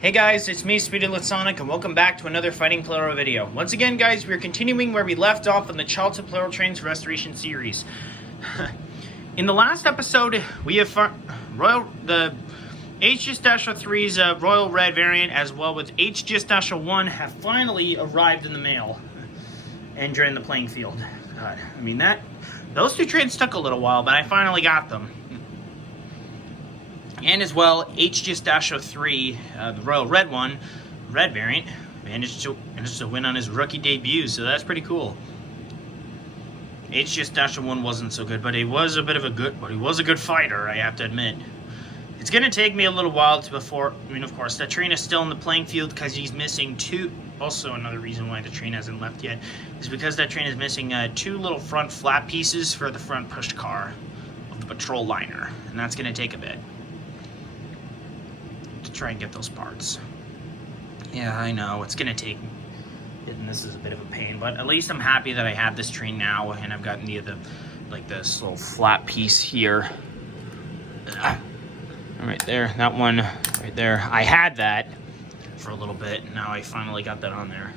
Hey guys, it's me, Speedy Sonic, and welcome back to another Fighting Plarail video. Once again, guys, we're continuing where we left off in the Childhood Plarail Trains Restoration series. In the last episode, we have the HGS-03's Royal Red variant, as well with HGS-01, have finally arrived in the mail and during the playing field. God, I mean, those two trains took a little while, but I finally got them. And as well, HGS-03, the Royal Red one, Red variant, managed to win on his rookie debut, so that's pretty cool. HGS-01 wasn't so good, but he was a good fighter, I have to admit. It's gonna take me a little while of course, that train is still in the playing field because he's missing two. Also, another reason why the train hasn't left yet is because that train is missing two little front flap pieces for the front pushed car of the patrol liner, and that's gonna take a bit to try and get those parts. Yeah, I know, it's gonna take, and this is a bit of a pain, but at least I'm happy that I have this train now, and I've gotten this little flat piece here. Right there, that one right there. I had that for a little bit, now I finally got that on there.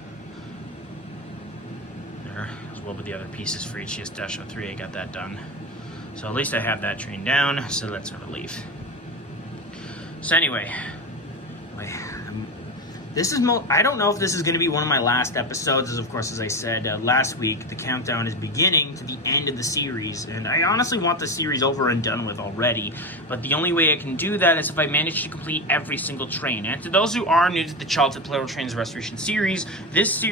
There, as well with the other pieces for HGS-03, I got that done. So at least I have that train down, so that's a relief. So anyway, I don't know if this is going to be one of my last episodes, of course, as I said last week, the countdown is beginning to the end of the series, and I honestly want the series over and done with already, but the only way I can do that is if I manage to complete every single train. And to those who are new to the Childhood Plarail Trains Restoration series, this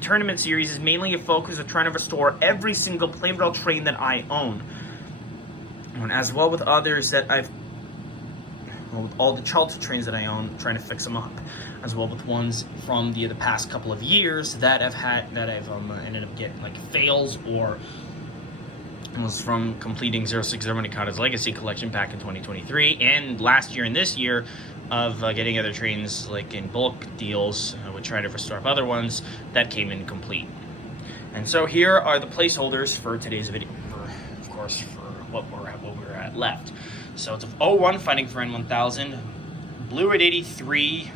tournament series is mainly a focus of trying to restore every single Plarail train that I own, and as well with others that with all the Childhood trains that I own, trying to fix them up, as well with ones from the past couple of years that I've ended up getting like fails, or was from completing 060 Nikata's Legacy Collection back in 2023, and last year and this year of getting other trains like in bulk deals. I would try to restore up other ones that came in complete. And so here are the placeholders for today's video, of course, for what we're at left. So it's 01 fighting for N1000, Blue at 83,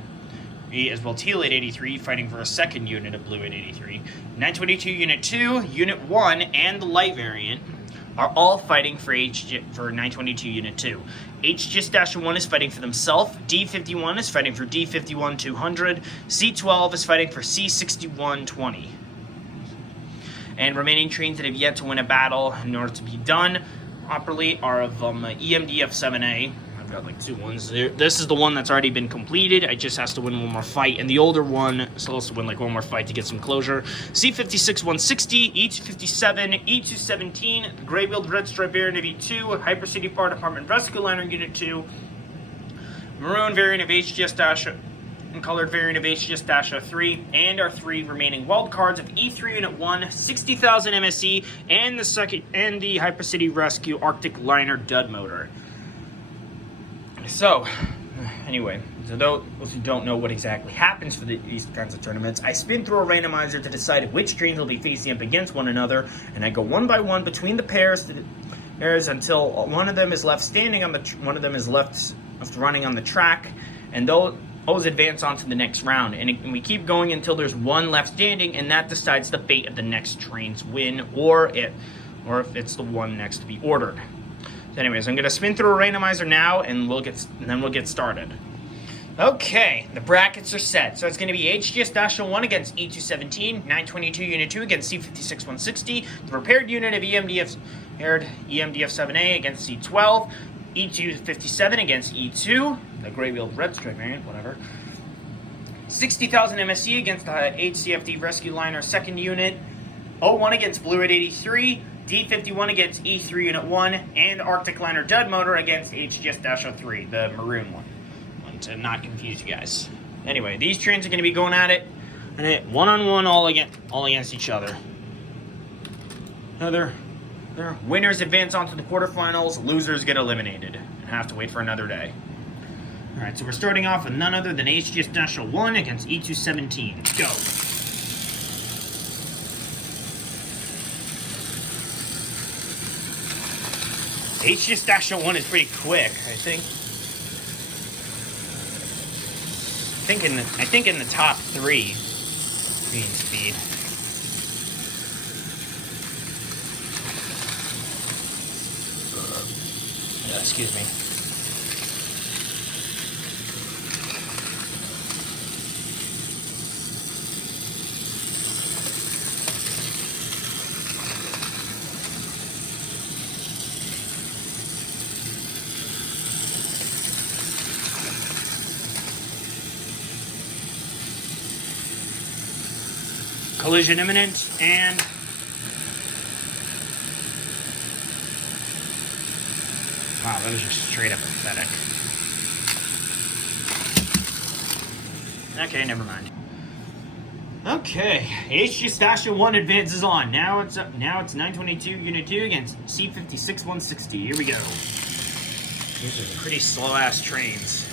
as well Teal at 83 fighting for a second unit of Blue at 83. 922 Unit 2, Unit 1, and the light variant are all fighting for 922 Unit 2. HGS-1 is fighting for themselves, D51 is fighting for D51-200, C12 is fighting for C61-20. And remaining trains that have yet to win a battle in order to be done properly are of EMDF-7A. I've got like two ones there. This is the one that's already been completed. I just has to win one more fight, and the older one still has to win like one more fight to get some closure. C56-160, E257, E217, the Gray-Wheeled Red Stripe variant of E2, Hyper City Fire Department Rescue Liner Unit 2, Maroon variant of HGS- and colored variant of HGS-03, and our three remaining wild cards of E3 Unit 1, 60,000 MSE, and the Hyper City Rescue Arctic Liner Dud Motor. So, anyway, so those who don't know what exactly happens for these kinds of tournaments, I spin through a randomizer to decide which trains will be facing up against one another, and I go one by one between the pairs until one of them is left standing one of them is left running on the track, and those advance on to the next round, and we keep going until there's one left standing, and that decides the fate of the next train's win, or if it's the one next to be ordered. So anyways, I'm going to spin through a randomizer now, and then we'll get started. Okay, the brackets are set. So it's going to be HGS-1 against E217, 922 Unit 2 against C56-160, the repaired unit of EMDF-7A against C12, E257 against E2, the Gray-Wheeled Red Stripe variant, whatever. 60,000 MSE against the HCFD Rescue Liner second unit. 01 against Blue at 83, D51 against E3 Unit 1, and Arctic Liner Dud Motor against HGS-03, the maroon one. To not confuse you guys. Anyway, these trains are going to be going at it, and one-on-one all against each other. Their winners advance on to the quarterfinals, losers get eliminated, and have to wait for another day. Alright, so we're starting off with none other than HGS-1 against E217. Go! HGS-1 is pretty quick, I think. think in the top 3 being speed. Excuse me. Collision imminent, and wow, that was just straight up pathetic. Okay, never mind. Okay, HG Stasha 1 advances on. Now it's 922 Unit 2 against C56 160. Here we go. These are pretty slow-ass trains.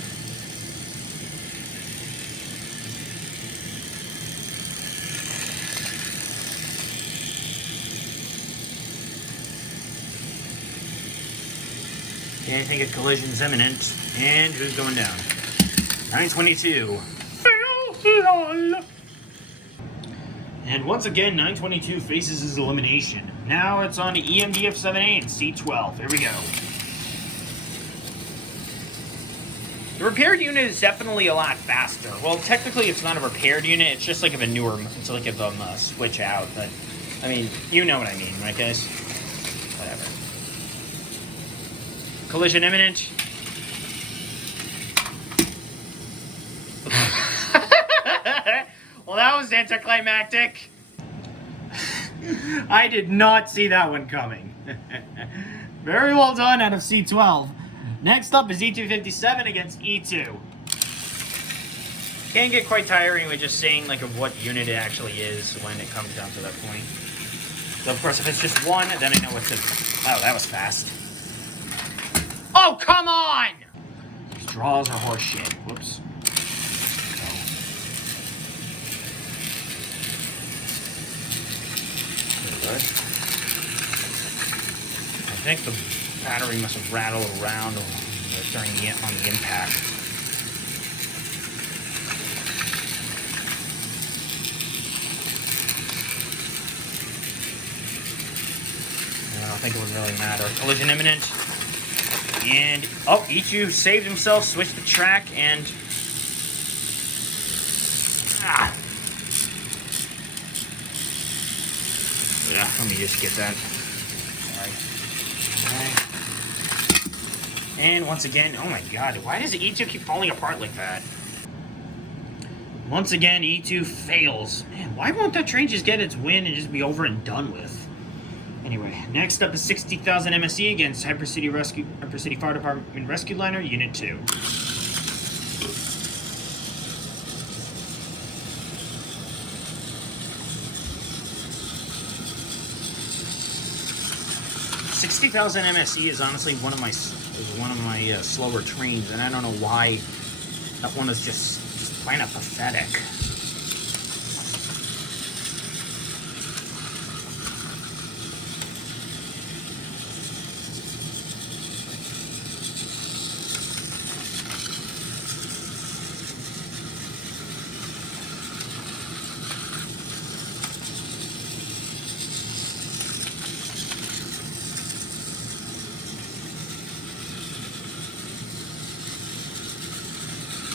I think a collision's imminent, and who's going down? 922. And once again, 922 faces his elimination. Now it's on to EMDF 7A and C12. Here we go. The repaired unit is definitely a lot faster. Well, technically it's not a repaired unit, it's just like it's like of them switch out, but I mean, you know what I mean, right guys? Whatever. Collision imminent. Well, that was anticlimactic. I did not see that one coming. Very well done out of C12. Next up is E257 against E2. Can get quite tiring with just saying like of what unit it actually is when it comes down to that point. So of course if it's just one, then I know what to... Oh, that was fast. Oh, come on! These draws are horseshit. Whoops. I think the battery must have rattled around on the impact. I don't think it would really matter. Collision imminent. And, oh, Ichu saved himself, switched the track, and... Ah! Yeah, let me just get that. Sorry. Alright. And once again, oh my god, why does E2 keep falling apart like that? Once again, E2 fails. Man, why won't that train just get its win and just be over and done with? Anyway, next up is 60,000 MSE against Hypercity Fire Department Rescue Liner, Unit 2. $60,000 MSE is honestly one of my slower trains, and I don't know why that one is just plain up pathetic.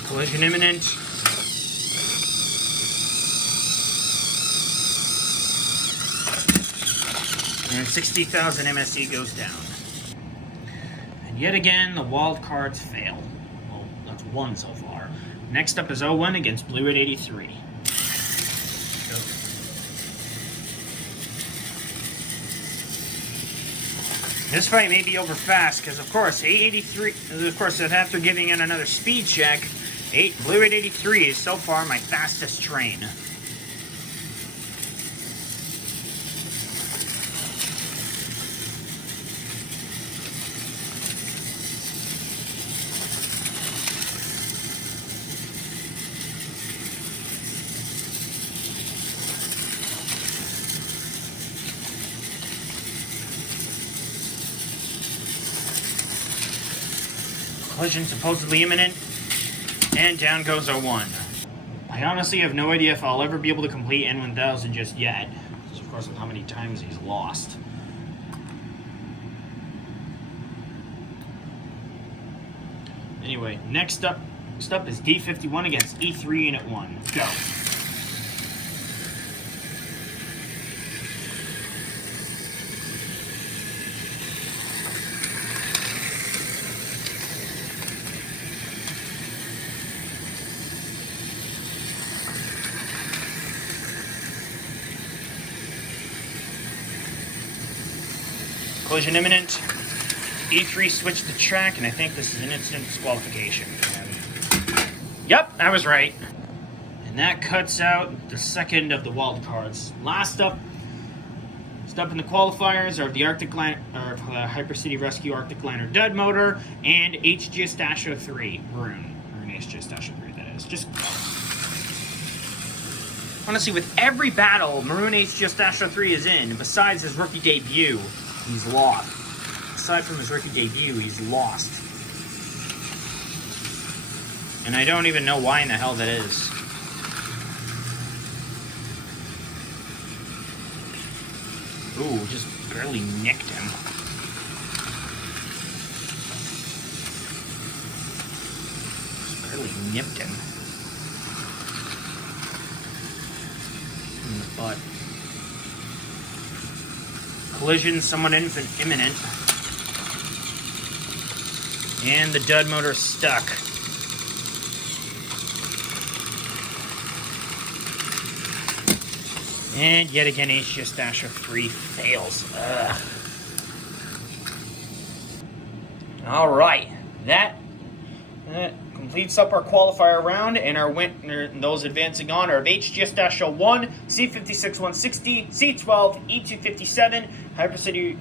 Collision imminent. And 60,000 MSE goes down. And yet again, the wild cards fail. Well, that's one so far. Next up is 01 against Blue at 83. This fight may be over fast, because of course, 883, of course, after giving it another speed check, Blue at 83 is so far my fastest train. Collision supposedly imminent, and down goes 01. I honestly have no idea if I'll ever be able to complete N1000 just yet. Of course, with how many times he's lost. Anyway, next up is D51 against E3 Unit 1. Go. Collision imminent. E3 switched the track, and I think this is an instant disqualification. Yep, I was right. And that cuts out the second of the wild cards. Last up in the qualifiers are the Hypercity Rescue Arctic Liner Dud Motor and HGS-03 Maroon HGS-03, that is. Just honestly, with every battle Maroon HGS-03 is in, besides his rookie debut, he's lost. Aside from his rookie debut, he's lost. And I don't even know why in the hell that is. Ooh, just barely nicked him. Just barely nipped him. In the butt. Collision somewhat imminent. And the dud motor stuck. And yet again, HGS-03 fails. Ugh. Alright, that completes up our qualifier round, and our those advancing on are of HGS-01, C56-160, C12, E257, Hypercity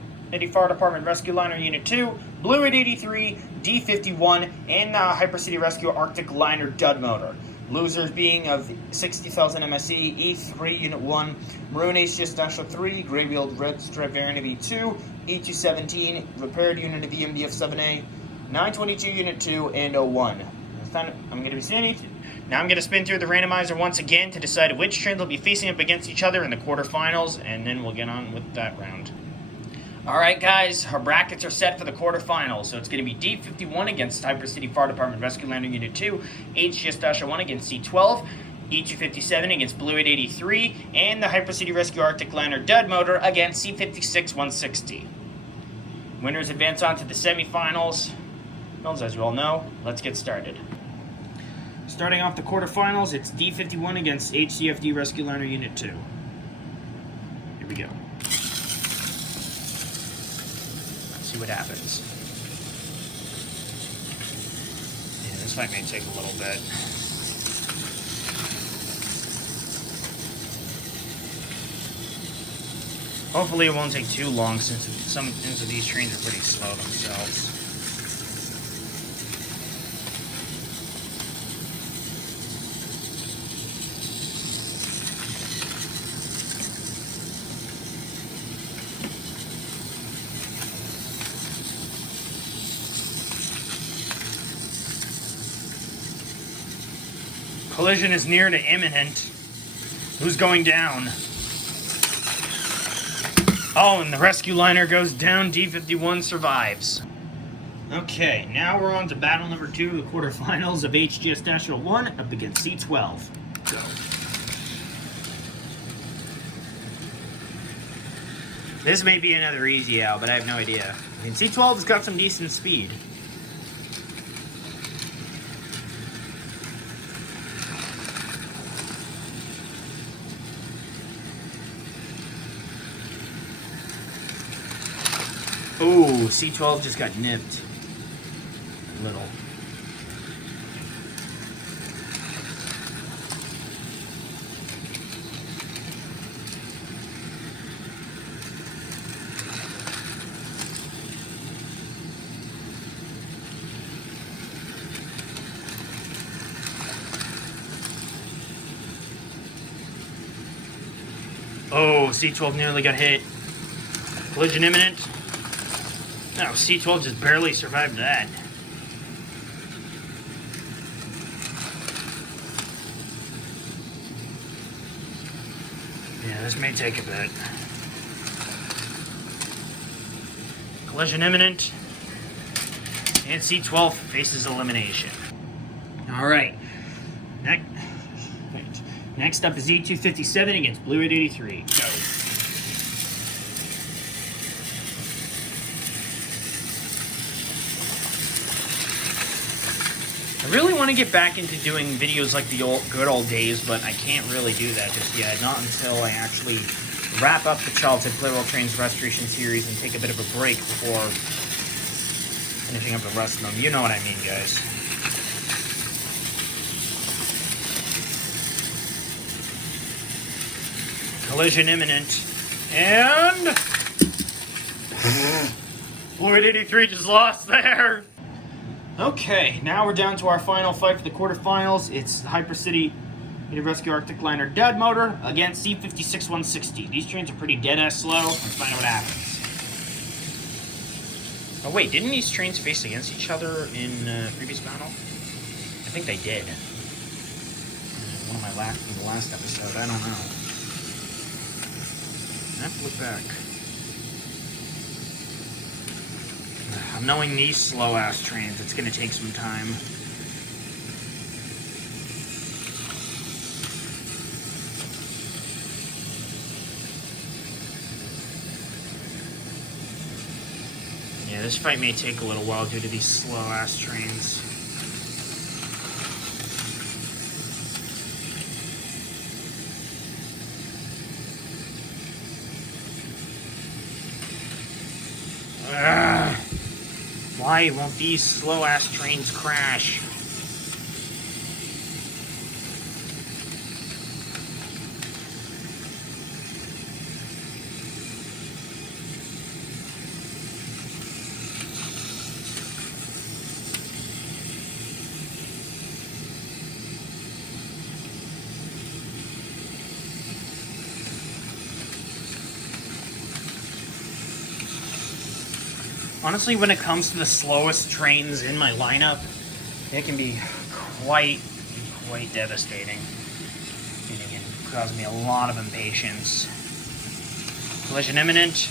Fire Department Rescue Liner Unit 2, Blue 883, D51, and the Hypercity Rescue Arctic Liner Dud Motor. Losers being of 60,000 MSE, E3 Unit 1, Maroon HGS-03, Grey-Wheeled Red Stripe Variant of E2, E217, Repaired Unit of EMDF 7A, 922 Unit 2, and 01. I'm going to be standing. Now I'm going to spin through the randomizer once again to decide which trains will be facing up against each other in the quarterfinals, and then we'll get on with that round. Alright guys, our brackets are set for the quarterfinals. So it's going to be D51 against Hypercity Fire Department Rescue Liner Unit 2, HGS-01 against C12, E257 against Blue 883, and the Hypercity Rescue Arctic Liner Dud Motor against C56-160. Winners advance on to the semifinals. As you all know, let's get started. Starting off the quarterfinals, it's D51 against HCFD Rescue Liner Unit 2. Here we go. See what happens. Yeah, this fight may take a little bit. Hopefully it won't take too long since some of these trains are pretty slow themselves. Collision is near to imminent. Who's going down? Oh, and the rescue liner goes down. D51 survives. Okay, now we're on to battle number 2, the quarterfinals of HGS-01 up against C12. Go. This may be another easy out, but I have no idea. I mean, C12 has got some decent speed. Oh, C12 just got nipped. A little. Oh, C12 nearly got hit. Collision imminent. No, C12 just barely survived that. This may take a bit. Collision imminent. And C12 faces elimination. Alright. Next up is E257 against Blue 883. Go. I really want to get back into doing videos like the good old days, but I can't really do that just yet. Not until I actually wrap up the Childhood Plarail Trains Restoration series and take a bit of a break before finishing up the rest of them. You know what I mean, guys. Collision imminent. And Blue 83 just lost there. Okay, now we're down to our final fight for the quarterfinals. It's the Hyper City Rescue Arctic Liner Dead Motor against C56160. These trains are pretty dead-ass slow. Let's find out what happens. Oh wait, didn't these trains face against each other in previous battle? I think they did. One of my from the last episode. I don't know. I have to look back. Knowing these slow-ass trains, it's going to take some time. Yeah, this fight may take a little while due to these slow-ass trains. Why won't these slow-ass trains crash? Honestly, when it comes to the slowest trains in my lineup, it can be quite devastating. It can cause me a lot of impatience. Collision imminent.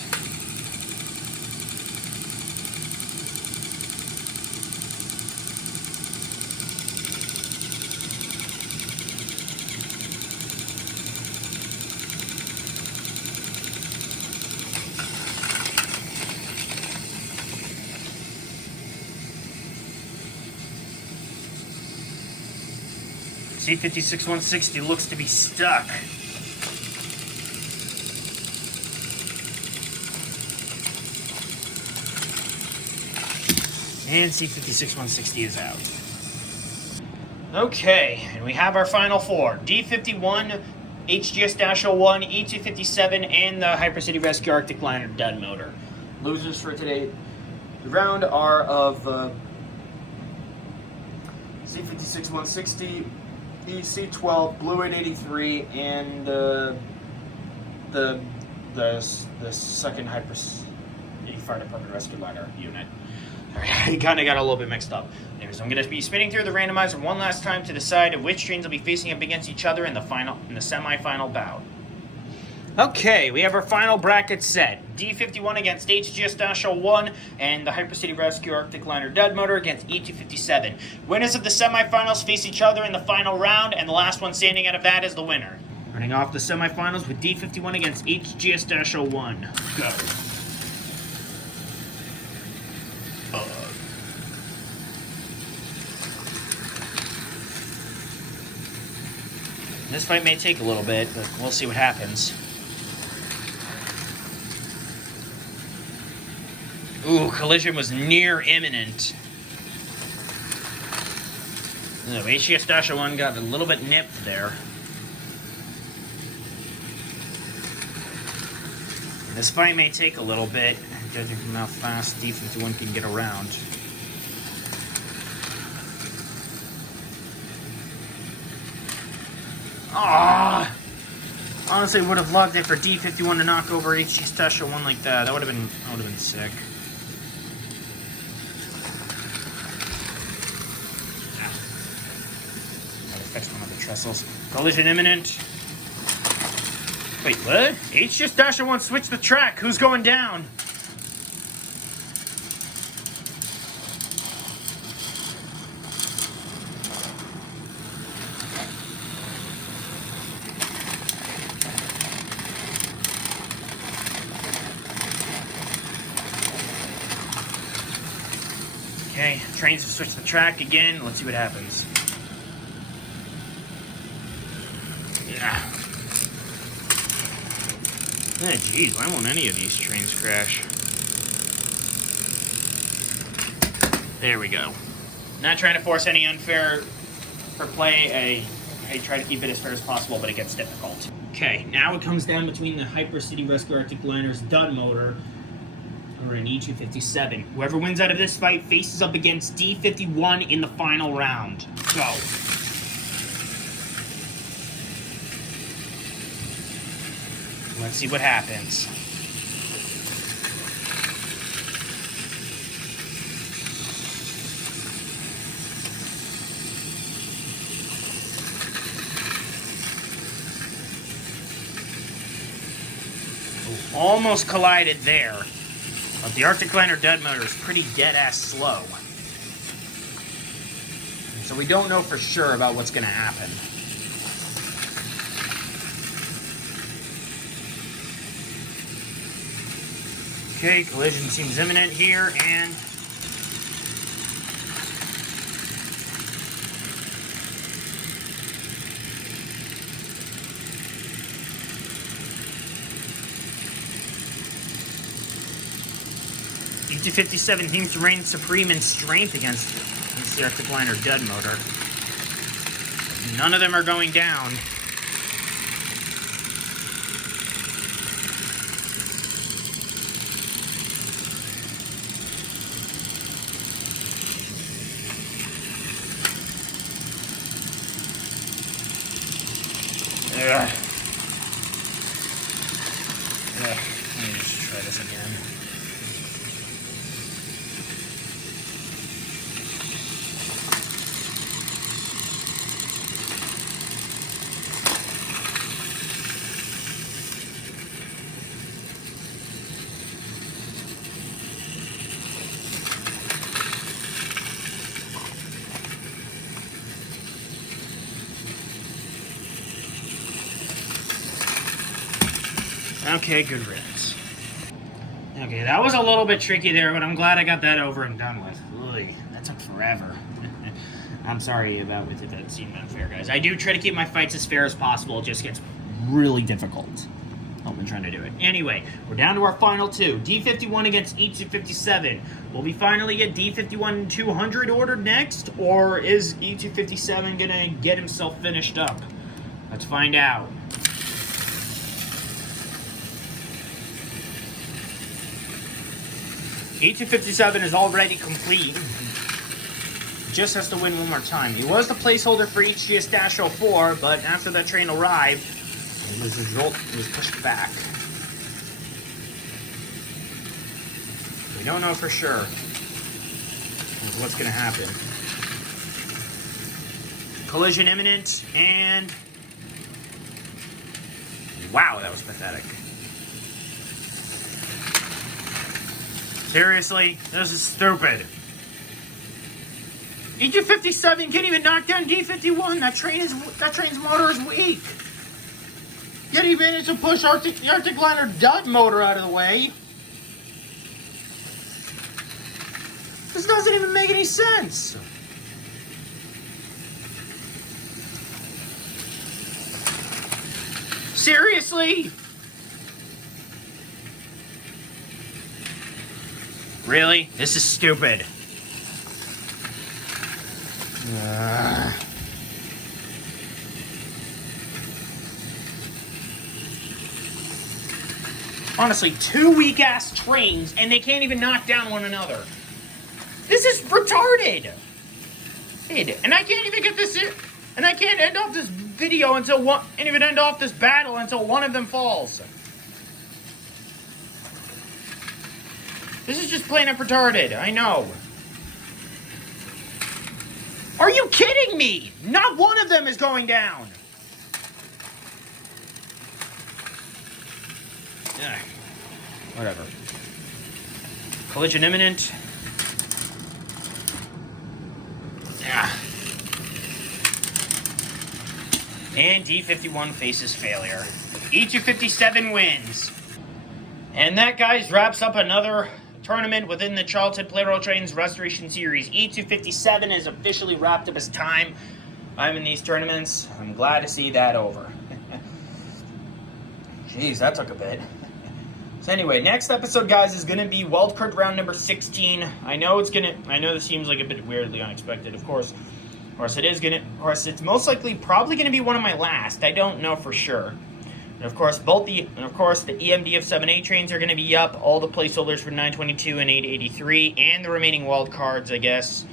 C56160 looks to be stuck. And C56160 is out. Okay, and we have our final four. D51, HGS-01, E257, and the Hyper City Rescue Arctic Liner Dead Motor. Losers for today, the round are of C56160, EC12, Blue 883, and the second Hyper City Fire Department Rescue Liner unit. I kind of got a little bit mixed up. Anyways, I'm going to be spinning through the randomizer one last time to decide which trains will be facing up against each other in the semi-final bout. Okay, we have our final bracket set. D51 against HGS-01 and the Hyper City Rescue Arctic Liner Dead Motor against E257. Winners of the semifinals face each other in the final round, and the last one standing out of that is the winner. Running off the semifinals with D51 against HGS-01. Go. This fight may take a little bit, but we'll see what happens. Ooh, collision was near imminent. No, HGS-01 got a little bit nipped there. This fight may take a little bit, judging from how fast D51 can get around. Ah! Honestly, would have loved it for D51 to knock over HGS-01 like that. That would have been sick. Fetch one of the trestles. Collision imminent. Wait, what? H-1 switch the track. Who's going down? Okay, trains have switched the track again. Let's see what happens. Yeah. Oh, geez, why won't any of these trains crash? There we go. Not trying to force any unfair for play. I try to keep it as fair as possible, but it gets difficult. Okay, now it comes down between the Hyper City Rescue Arctic Liner's dud motor or an E-257. Whoever wins out of this fight faces up against D-51 in the final round. Go. Let's see what happens. Oh, almost collided there. But the Arctic Liner dud motor is pretty dead-ass slow. So we don't know for sure about what's going to happen. Okay, collision seems imminent here, and E-257 seems to reign supreme in strength against the Arctic Liner dud motor. None of them are going down. Let me just try this again. Okay, good riddance. Okay, that was a little bit tricky there, but I'm glad I got that over and done with. Ugh, that took forever. I'm sorry about if that seemed unfair, guys. I do try to keep my fights as fair as possible. It just gets really difficult. I've been trying to do it. Anyway, we're down to our final two. D-51 against E-257. Will we finally get D-51 200 ordered next, or is E-257 gonna get himself finished up? Let's find out. E-257 is already complete. Just has to win one more time. He was the placeholder for HGS-04, but after that train arrived, it was pushed back. We don't know for sure what's going to happen. Collision imminent, and wow, that was pathetic. Seriously, this is stupid. E-257 can't even knock down D-51. That train's motor is weak. Yet he managed to push the Arctic Liner dud motor out of the way. This doesn't even make any sense. Seriously? Really? This is stupid. Honestly, two weak-ass trains, and they can't even knock down one another. This is retarded. And I can't even get this in, and I can't end off this video until one, and even end off this battle until one of them falls. This is just plain up retarded, I know. Are you kidding me? Not one of them is going down. Whatever. Collision imminent. And D51 faces failure. E257 wins. And that, guys, wraps up another tournament within the Childhood Plarail Trains Restoration Series. E257 has officially wrapped up his time in these tournaments. I'm glad to see that over. Jeez, that took a bit. So anyway, next episode, guys, is going to be wildcard round number 16. I know this seems like a bit weirdly unexpected, of course. Of course, it's most likely probably going to be one of my last. I don't know for sure. And of course, the EMDF 7A trains are going to be up. All the placeholders for 922 and 883, and the remaining wild cards, I guess.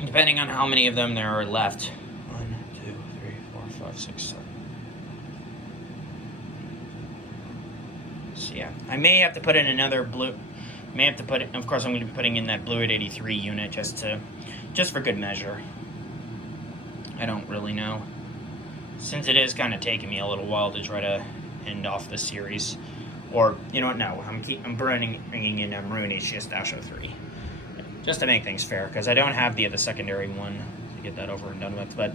Depending on how many of them there are left. 1, 2, 3, 4, 5, 6, 7. So yeah, I may have to put in another blue. Of course, I'm going to be putting in that blue 883 unit just for good measure. I don't really know, since it is kind of taking me a little while to try to end off this series. Or, you know what, no, I'm bringing in Maroon HCS-03. Just to make things fair, because I don't have the other secondary one to get that over and done with. But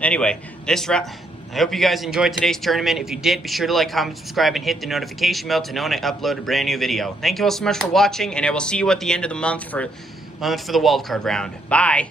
anyway, I hope you guys enjoyed today's tournament. If you did, be sure to like, comment, subscribe, and hit the notification bell to know when I upload a brand new video. Thank you all so much for watching, and I will see you at the end of the month for the wildcard round. Bye!